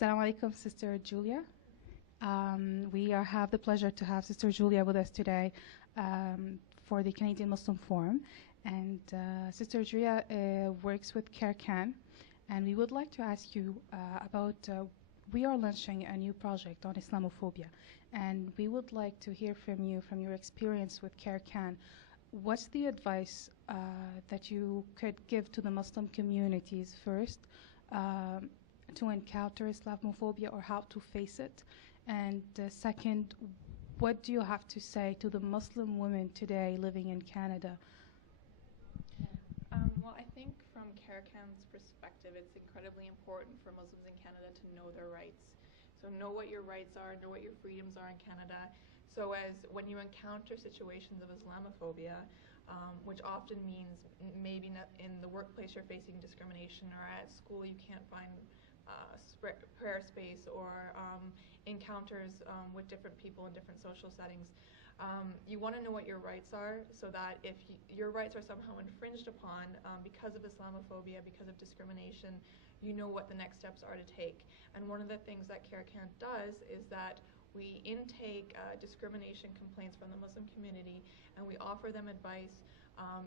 Assalamu alaikum, Sister Julia. Have the pleasure to have Sister Julia with us today for the Canadian Muslim Forum. And Sister Julia works with CAIRCAN. And we would like to ask you about, we are launching a new project on Islamophobia. And we would like to hear from you, from your experience with CAIRCAN. What's the advice that you could give to the Muslim communities first to encounter Islamophobia or how to face it? And second, what do you have to say to the Muslim women today living in Canada? Well, I think from CAIRCAN's perspective, it's incredibly important for Muslims in Canada to know their rights. So know what your rights are, know what your freedoms are in Canada. So as when you encounter situations of Islamophobia, which often means maybe not in the workplace you're facing discrimination, or at school you can't find prayer space, or encounters with different people in different social settings. You want to know what your rights are, so that if your rights are somehow infringed upon because of Islamophobia, because of discrimination, you know what the next steps are to take. And one of the things that CAIRCAN does is that we intake discrimination complaints from the Muslim community, and we offer them advice.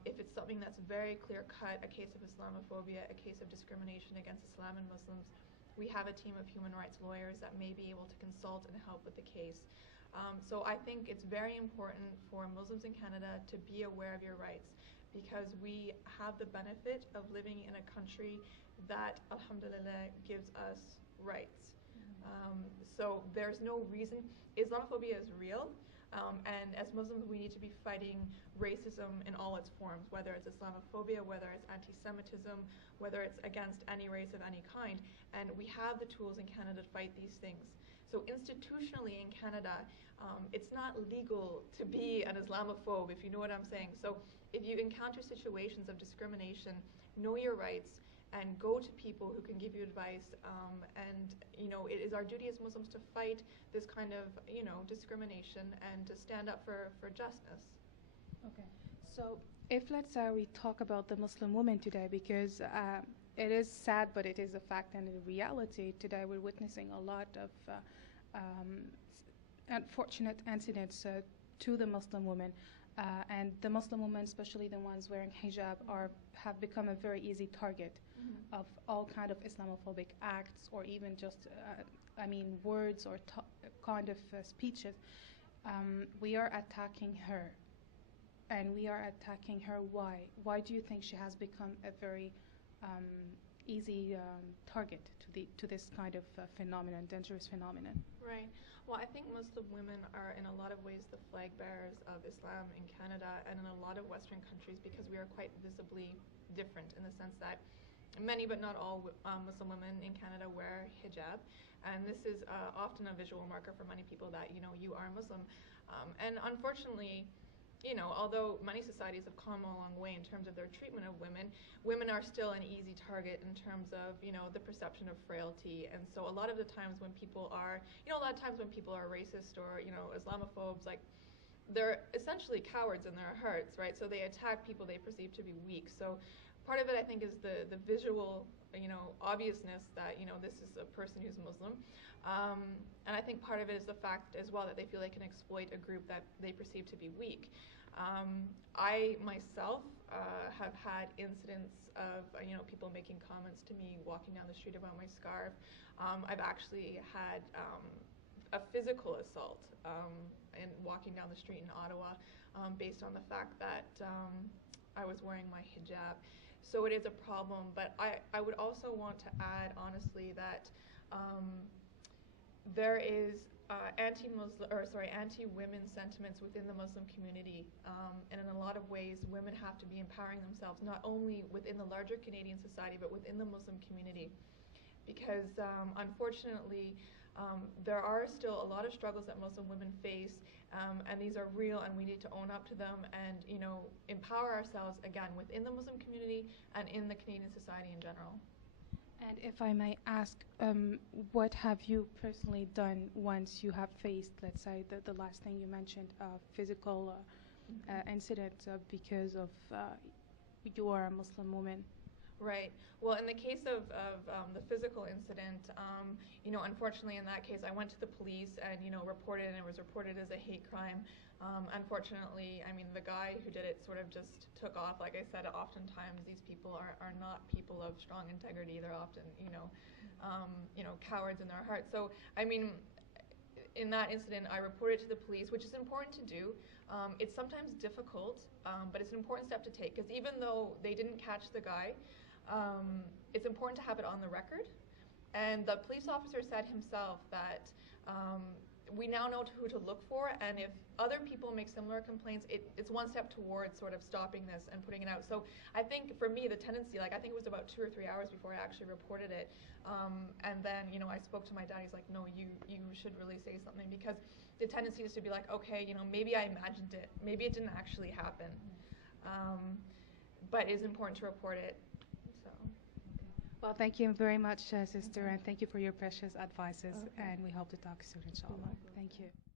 If it's something that's very clear-cut, a case of Islamophobia, a case of discrimination against Islam and Muslims, we have a team of human rights lawyers that may be able to consult and help with the case. So I think it's very important for Muslims in Canada to be aware of your rights, because we have the benefit of living in a country that, alhamdulillah, gives us rights. So there's no reason. Islamophobia is real, and as Muslims we need to be fighting racism in all its forms, whether it's Islamophobia, whether it's anti-Semitism, whether it's against any race of any kind, and we have the tools in Canada to fight these things. So institutionally in Canada, it's not legal to be an Islamophobe, if you know what I'm saying. So if you encounter situations of discrimination, know your rights and go to people who can give you advice. And it is our duty as Muslims to fight this kind of discrimination and to stand up for justice. Okay. So if, let's say, we talk about the Muslim woman today, because it is sad, but it is a fact and a reality. Today we're witnessing a lot of unfortunate incidents to the Muslim women, and the Muslim women, especially the ones wearing hijab, have become a very easy target of all kind of Islamophobic acts, or even just words or kind of speeches. We are attacking her, and we are attacking her. Why do you think she has become a very easy target to this kind of phenomenon, dangerous phenomenon? Right. Well, I think Muslim women are in a lot of ways the flag bearers of Islam in Canada and in a lot of Western countries, because we are quite visibly different in the sense that many but not all Muslim women in Canada wear hijab, and this is often a visual marker for many people that you are Muslim. And unfortunately, although many societies have come a long way in terms of their treatment of women, women are still an easy target in terms of, the perception of frailty. And so a lot of the times when people are, racist or, Islamophobes, like, they're essentially cowards in their hearts, right? So they attack people they perceive to be weak. So part of it, I think, is the visual, obviousness that, this is a person who's Muslim. And I think part of it is the fact as well that they feel they can exploit a group that they perceive to be weak. I myself have had incidents of people making comments to me walking down the street about my scarf. I've actually had a physical assault in walking down the street in Ottawa based on the fact that I was wearing my hijab. So it is a problem, but I would also want to add, honestly, that there is anti-women sentiments within the Muslim community, and in a lot of ways women have to be empowering themselves, not only within the larger Canadian society but within the Muslim community, because unfortunately there are still a lot of struggles that Muslim women face, and these are real, and we need to own up to them and empower ourselves again within the Muslim community and in the Canadian society in general. And if I may ask, what have you personally done once you have faced, let's say, the last thing you mentioned, physical incident because of you are a Muslim woman? Right. Well, in the case of the physical incident, you know, unfortunately in that case, I went to the police and, you know, reported, and it was reported as a hate crime. Unfortunately, I mean, the guy who did it sort of just took off. Like I said, oftentimes these people are not people of strong integrity. They're often, you know, cowards in their hearts. So, I mean, in that incident, I reported to the police, which is important to do. It's sometimes difficult, but it's an important step to take, because even though they didn't catch the guy, it's important to have it on the record. And the police officer said himself that we now know who to look for, and if other people make similar complaints, it's one step towards sort of stopping this and putting it out. So I think for me, the tendency, like I think it was about 2 or 3 hours before I actually reported it, and then, you know, I spoke to my dad. He's like, no, you should really say something, because the tendency is to be like, okay, you know, maybe I imagined it, maybe it didn't actually happen, but it's important to report it. So. Well, thank you very much, sister, and thank you for your precious advices, and we hope to talk soon, inshallah. Thank you.